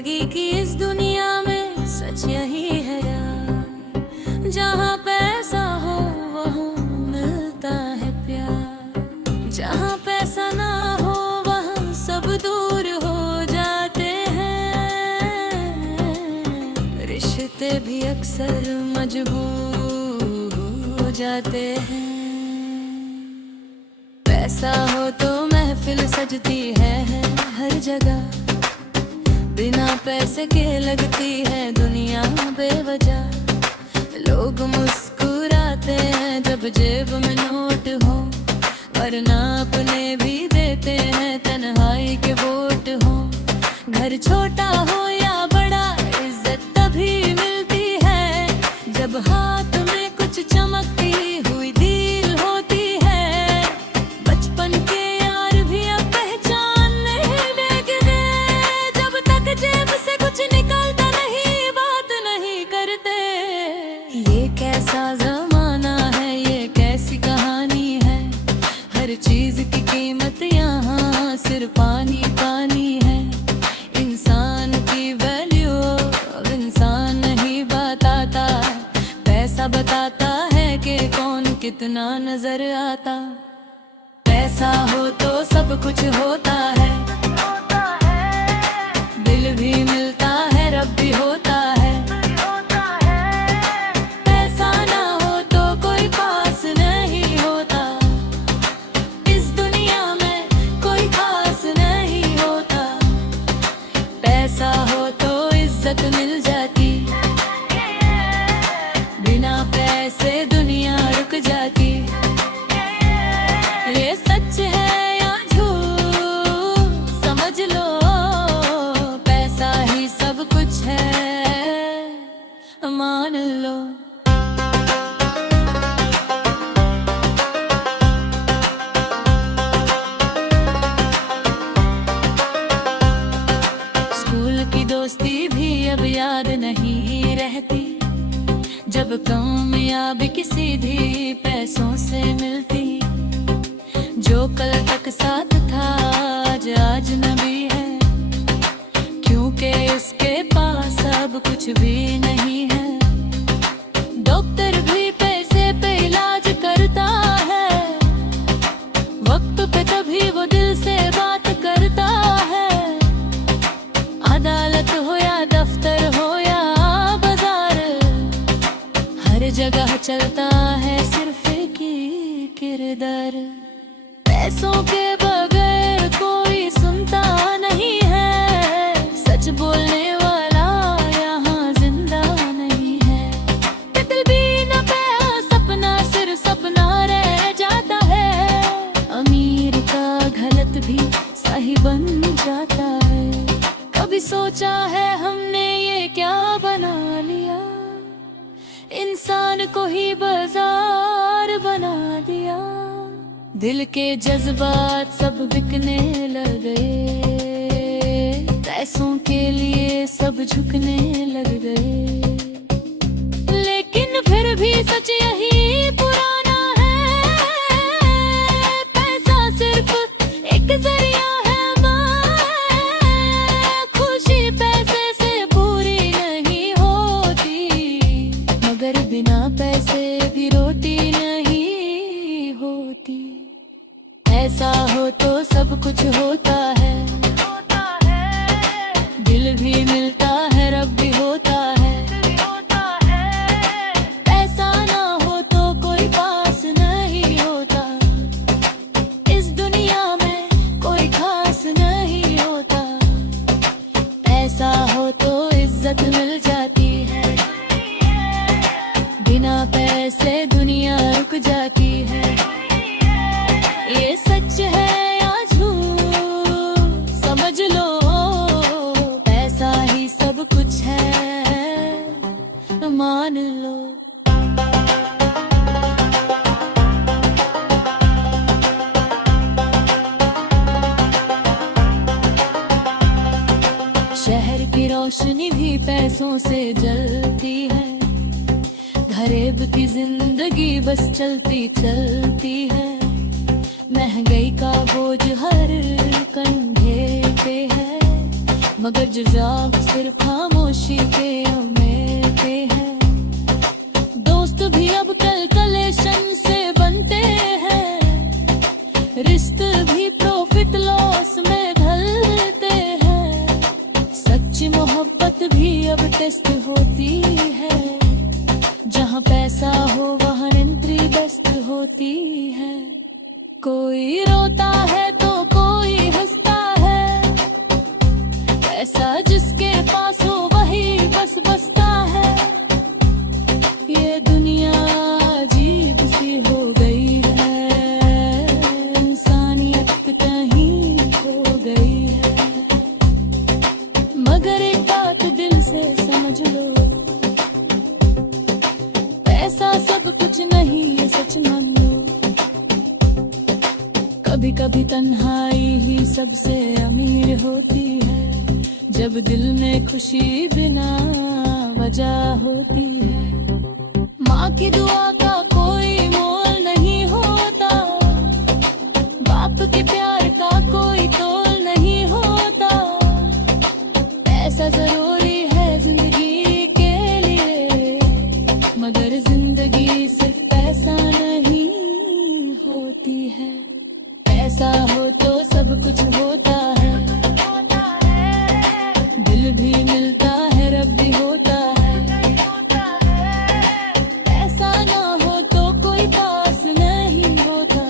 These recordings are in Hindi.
जिंदगी की इस दुनिया में सच यही है यार, जहाँ पैसा हो वहाँ मिलता है प्यार, जहाँ पैसा ना हो वहाँ सब दूर हो जाते हैं, रिश्ते भी अक्सर मजबूर हो जाते हैं। पैसा हो तो महफिल सजती है हर जगह, बिना पैसे के लगती है दुनिया बेवजह। लोग मुस्कुराते हैं जब जेब में नोट हो, वरना अपने भी देते हैं तन्हाई के वोट हो। घर छोटा हो या बड़ा इज्जत तभी मिलती है जब हाथ में कुछ चमकती हुई डील होती है। बचपन के यार भी अब पहचान नहीं देंगे जब तक जेब से कुछ निकलता नहीं, बात नहीं करते। ये कैसा जमाना है, ये कैसी कहानी है, हर चीज की कीमत यहाँ सिर्फ पानी पानी है। इंसान की वैल्यू अब इंसान नहीं बताता, पैसा बताता है कि कौन कितना नजर आता। पैसा हो तो सब कुछ होता है, दिल भी मिलता है, रब भी होता है। पैसा ना हो तो कोई पास नहीं होता, इस दुनिया में कोई खास नहीं होता। पैसा हो तो इज्जत मिल जाती, बिना पैसे दुनिया रुक जाती। ये सच है या झूठ समझ लो, पैसा ही सब कुछ है मान लो। स्कूल की दोस्ती भी अब याद नहीं रहती, जब कामयाबी किसी भी पैसों से मिलती। जो कल तक साथ था आज नबी है, क्योंकि इसके पास अब कुछ भी नहीं है। डॉक्टर भी पैसे पे इलाज करता है, वक्त पे तभी वो दिल से बात करता है। अदालत हो या दफ्तर हो या बाजार, हर जगह चलता है सिर्फ एक ही किरदार। पैसों के बगैर कोई सुनता नहीं है, सच बोलने वाला यहाँ जिंदा नहीं है। दिल भी न पाया सपना सिर्फ सपना रह जाता है, अमीर का गलत भी सही बन जाता है। कभी सोचा है हमने ये क्या बना लिया, इंसान को ही बाजार बना दिया। दिल के जज्बात सब बिकने लग गए, पैसों के लिए सब झुकने लग गए। लेकिन फिर भी सच यही पुराना है, पैसा सिर्फ एक जरिया है खुशी पैसे से पूरी नहीं होती, मगर बिना पैसे भी रोटी नहीं होती। ऐसा हो तो सब कुछ होता है, दिल भी मिलता है, रब भी होता है। पैसा ना हो तो कोई पास नहीं होता, इस दुनिया में कोई खास नहीं होता। पैसा हो तो इज्जत मिल जाती है, बिना पैसे दुनिया रुक जाती है। ये सच है या झूठ समझ लो, पैसा ही सब कुछ है मान लो। शहर की रोशनी भी पैसों से जलती है, गरीब की जिंदगी बस चलती चलती है। महंगाई का बोझ हर कंधे पे है, मगर जो जाग सिर्फ खामोशी के में पे है। दोस्त भी अब कल कलेशन से बनते हैं, रिश्ते भी प्रॉफिट लॉस में ढलते हैं। सच्ची मोहब्बत भी अब टेस्ट होती है, जहाँ पैसा हो वहाँ एंट्री बेस्ट होती है। कोई रोता है तो कोई हंसता है, पैसा जिसके पास हो वही बस बसता है। ये दुनिया अजीब सी हो गई है, इंसानियत कहीं खो गई है। मगर एक बात दिल से समझ लो, पैसा सब कुछ नहीं ये सच मान लो। कभी कभी तन्हाई ही सबसे अमीर होती है, जब दिल में खुशी बिना वजह होती है। माँ की दुआ का कोई मोल नहीं होता, बाप के प्यार का कोई तोल नहीं होता। पैसा जरूरी है जिंदगी के लिए, मगर जिंदगी सिर्फ पैसा नहीं होती है। पैसा हो तो सब कुछ होता है, दिल भी मिलता है, रब भी होता है। पैसा ना हो तो कोई पास नहीं होता,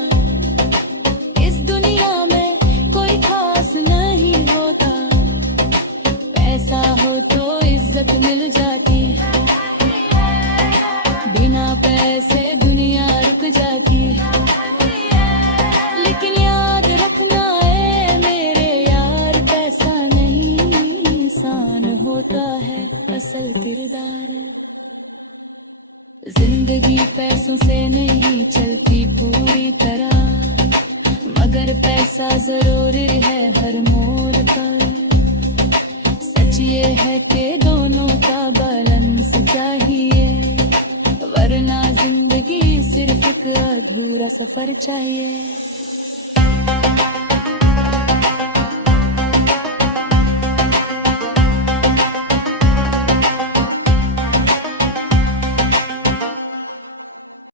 इस दुनिया में कोई खास नहीं होता। पैसा हो तो इज्जत मिल जाती है, बिना पैसे दुनिया रुक जाती है। लेकिन याद रखना है मेरे यार, पैसा नहीं इंसान होता है असल किरदार। जिंदगी पैसों से नहीं चलती पूरी तरह, मगर पैसा जरूरी है हर मोड़ पर। सच ये है कि दोनों का बैलेंस चाहिए, वरना जिंदगी सिर्फ एक अधूरा सफर चाहिए।